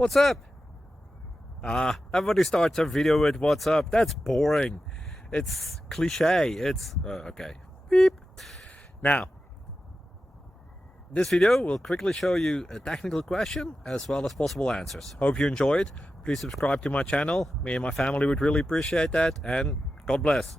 What's up? Everybody starts a video with what's up. That's boring. It's cliche. It's okay. Beep. Now, this video will quickly show you a technical question as well as possible answers. Hope you enjoy it. Please subscribe to my channel. Me and my family would really appreciate that, and God bless.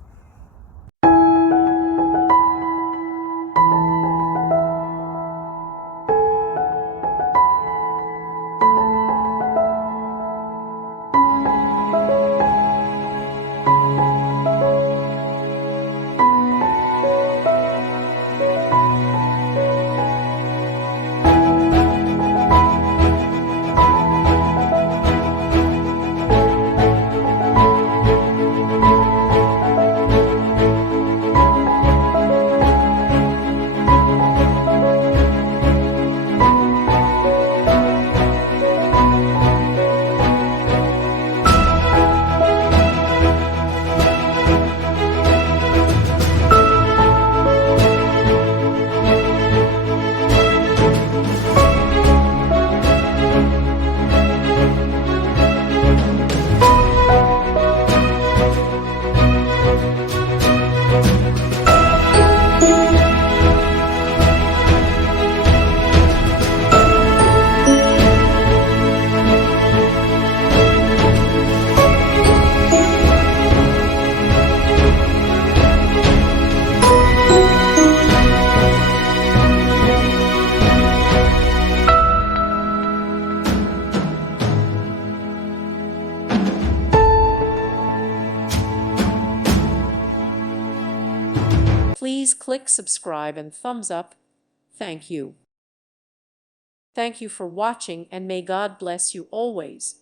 Please click subscribe and thumbs up. Thank you. Thank you for watching, and may God bless you always.